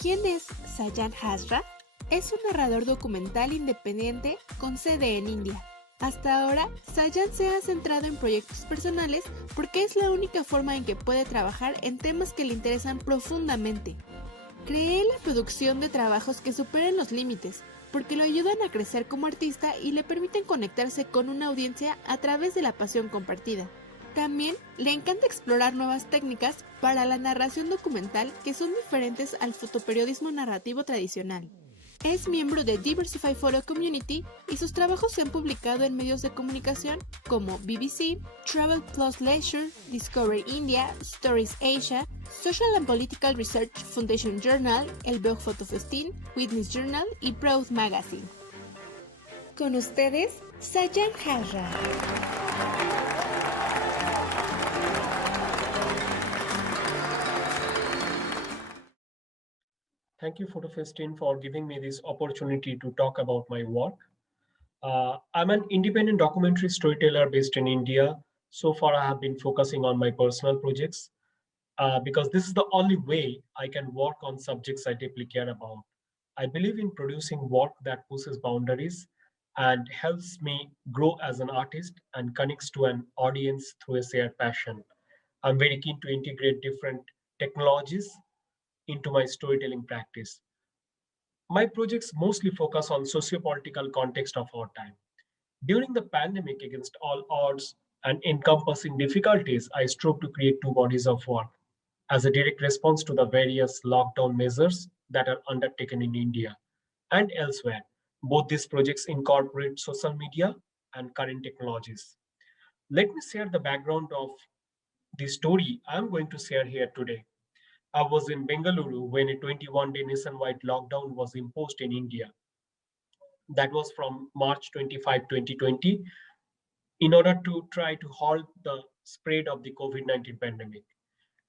¿Quién es Sayan Hazra? Es un narrador documental independiente con sede en India. Hasta ahora, Sayan se ha centrado en proyectos personales porque es la única forma en que puede trabajar en temas que le interesan profundamente. Cree la producción de trabajos que superen los límites, porque lo ayudan a crecer como artista y le permiten conectarse con una audiencia a través de la pasión compartida. También le encanta explorar nuevas técnicas para la narración documental que son diferentes al fotoperiodismo narrativo tradicional. Es miembro de Diversify Photo Community y sus trabajos se han publicado en medios de comunicación como BBC, Travel Plus Leisure, Discovery India, Stories Asia, Social and Political Research Foundation Journal, el blog Fotofestín, Witness Journal y Proud Magazine. Con ustedes, Sayan Hazra. Thank you, Fotofestín, for giving me this opportunity to talk about my work. I'm an independent documentary storyteller based in India. So far, I have been focusing on my personal projects because this is the only way I can work on subjects I deeply care about. I believe in producing work that pushes boundaries and helps me grow as an artist and connects to an audience through a shared passion. I'm very keen to integrate different technologies into my storytelling practice. My projects mostly focus on socio-political context of our time. During the pandemic, against all odds and encompassing difficulties, I strove to create two bodies of work as a direct response to the various lockdown measures that are undertaken in India and elsewhere. Both these projects incorporate social media and current technologies. Let me share the background of the story I'm going to share here today. I was in Bengaluru when a 21-day nationwide lockdown was imposed in India. That was from March 25, 2020, in order to try to halt the spread of the COVID-19 pandemic.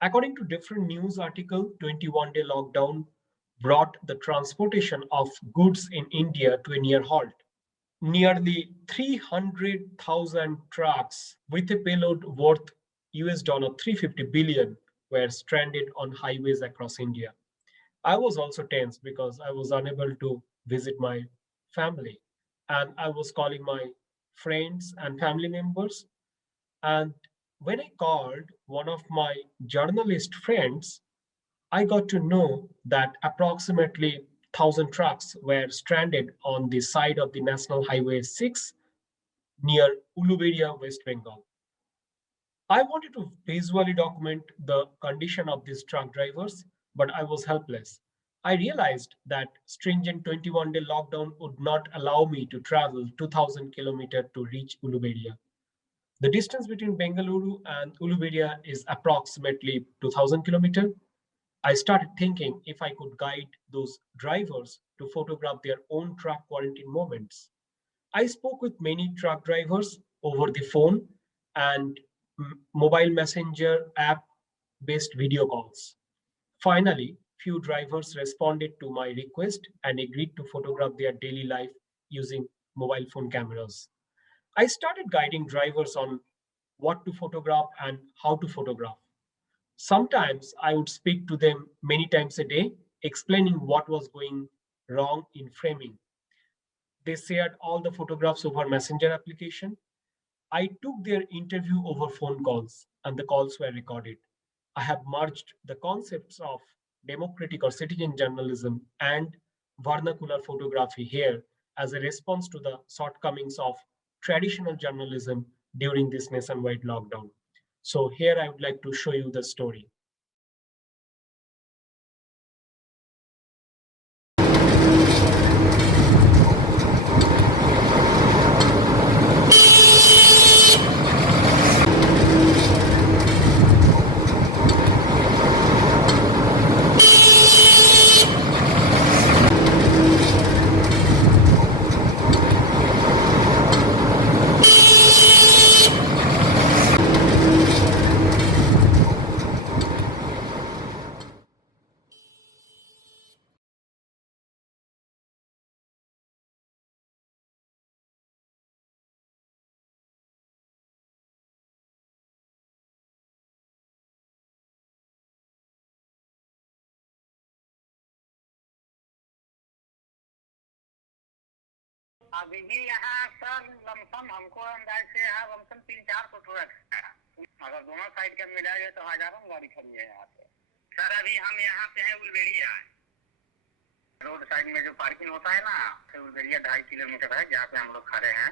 According to different news articles, 21-day lockdown brought the transportation of goods in India to a near halt. Nearly 300,000 trucks with a payload worth US dollar 350 billion were stranded on highways across India. I was also tense because I was unable to visit my family and I was calling my friends and family members. And when I called one of my journalist friends, I got to know that approximately 1,000 trucks were stranded on the side of the National Highway 6 near Uluberia, West Bengal. I wanted to visually document the condition of these truck drivers, but I was helpless. I realized that stringent 21-day lockdown would not allow me to travel 2,000 kilometers to reach Uluberia. The distance between Bengaluru and Uluberia is approximately 2,000 kilometers. I started thinking if I could guide those drivers to photograph their own truck quarantine moments. I spoke with many truck drivers over the phone and mobile messenger app based video calls. Finally, few drivers responded to my request and agreed to photograph their daily life using mobile phone cameras. I started guiding drivers on what to photograph and how to photograph. Sometimes I would speak to them many times a day, explaining what was going wrong in framing. They shared all the photographs over Messenger application. I took their interview over phone calls, and the calls were recorded. I have merged the concepts of democratic or citizen journalism and vernacular photography here as a response to the shortcomings of traditional journalism during this nationwide lockdown. So here I would like to show you the story. अभी भी यहाँ sir lump sum हमको अंदाज से यहाँ lump sum 3-4 foot है। अगर दोनों साइड का मिलाए तो हजारों गाड़ी खड़ी है यहाँ पे। सर अभी हम यहाँ पे हैं उलबेरिया, रोड साइड में जो पार्किंग होता है ना, उलबेरिया 2.5 किलोमीटर है जहाँ पे हम लोग खड़े हैं।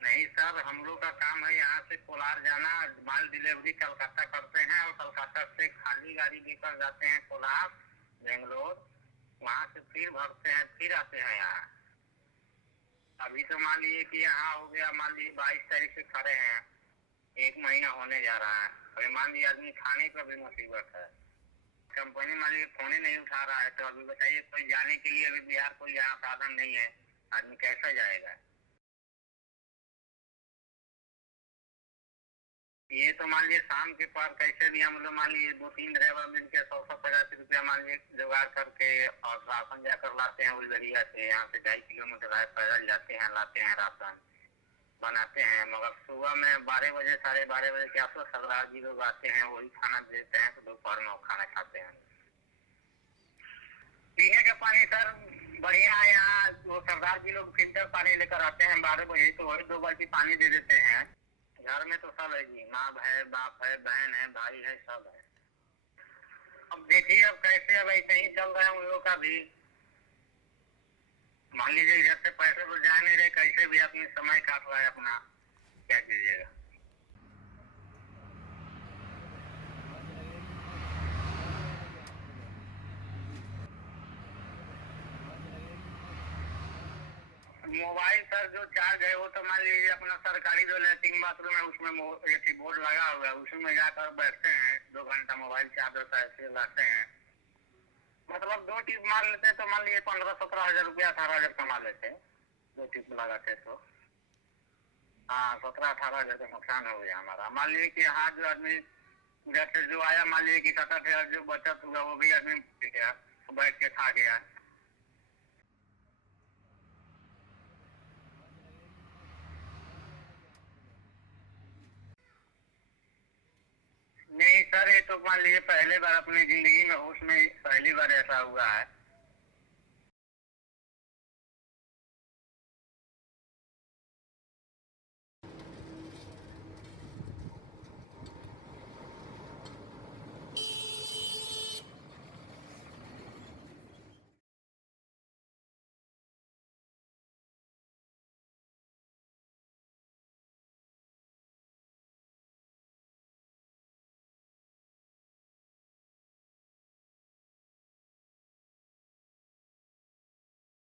नहीं सर, हम लोग का काम है यहाँ से कोलार जाना, माल डिलीवरी कलकत्ता करते हैं और कलकत्ता से खाली गाड़ी लेकर जाते हैं कोलार, बेंगलोर, वहाँ से फिर भरते हैं, फिर आते हैं यहाँ। अभी तो मान लीजिए कि यहाँ हो गया, मान लीजिए 22 तारीख से खड़े हैं, 1 महीना होने जा रहा है। अभी मान लीजिए आदमी खाने का भी मुसीबत है, कंपनी मान लीजिए फोन ही नहीं उठा रहा है, तो अभी बताइए कोई जाने के लिए अभी बिहार कोई यहाँ साधन नहीं है, आदमी कैसा जाएगा। ये तो मान लीजिए शाम के पार कैसे भी हम लोग मान लीजिए 2-3 ड्राइवर मिलकर 100-150 रुपया मान लीजिए जुगाड़ करके और राशन जाकर लाते हैं उलबेरिया से। यहाँ से 2.5 किलोमीटर है, पैदल जाते हैं, लाते हैं राशन, बनाते हैं। मगर सुबह में 12 बजे 12:30 बजे के आसपास सरदार जी लोग आते हैं, वही खाना देते हैं, तो दोपहर में वो खाना खाते हैं। पीने का पानी सर बढ़िया है यहाँ, वो सरदार जी लोग फिल्टर पानी लेकर आते हैं 12 बजे, तो वही 2 बाल्टी पानी दे देते हैं। घर में तो सब है जी, माँ है, बाप है, बहन है, भाई है, सब है। अब देखिए अब कैसे, अब ऐसे ही चल रहा है उन लोगों का भी। मान लीजिए इधर से पैसे तो जा नहीं रहे, कैसे भी अपनी समय काट रहा है अपना, क्या कीजिएगा। मोबाइल सर जो चार्ज है वो तो मान लीजिए अपना सरकारी जो लैट्रिन बाथरूम है उसमें बोर्ड लगा हुआ है, उसमें जाकर बैठते हैं, 2 घंटा मोबाइल चार्ज होता है, फिर लाते हैं। मतलब 2 टिप मार लेते हैं तो मान लीजिए 15-17 हजार रुपया 18 हजार कमा लेते हैं, 2 टिप लगाते तो। हाँ 17-18 हजार का नुकसान हो गया हमारा। मान लीजिए कि हाँ जो आदमी उधर से जो आया, मान लीजिए कि 7-8 हजार जो बचत हुआ वो भी आदमी गया, बैठ के खा गया। नहीं सर, ये तो मान लीजिए पहले बार अपनी जिंदगी में उसमें पहली बार ऐसा हुआ है।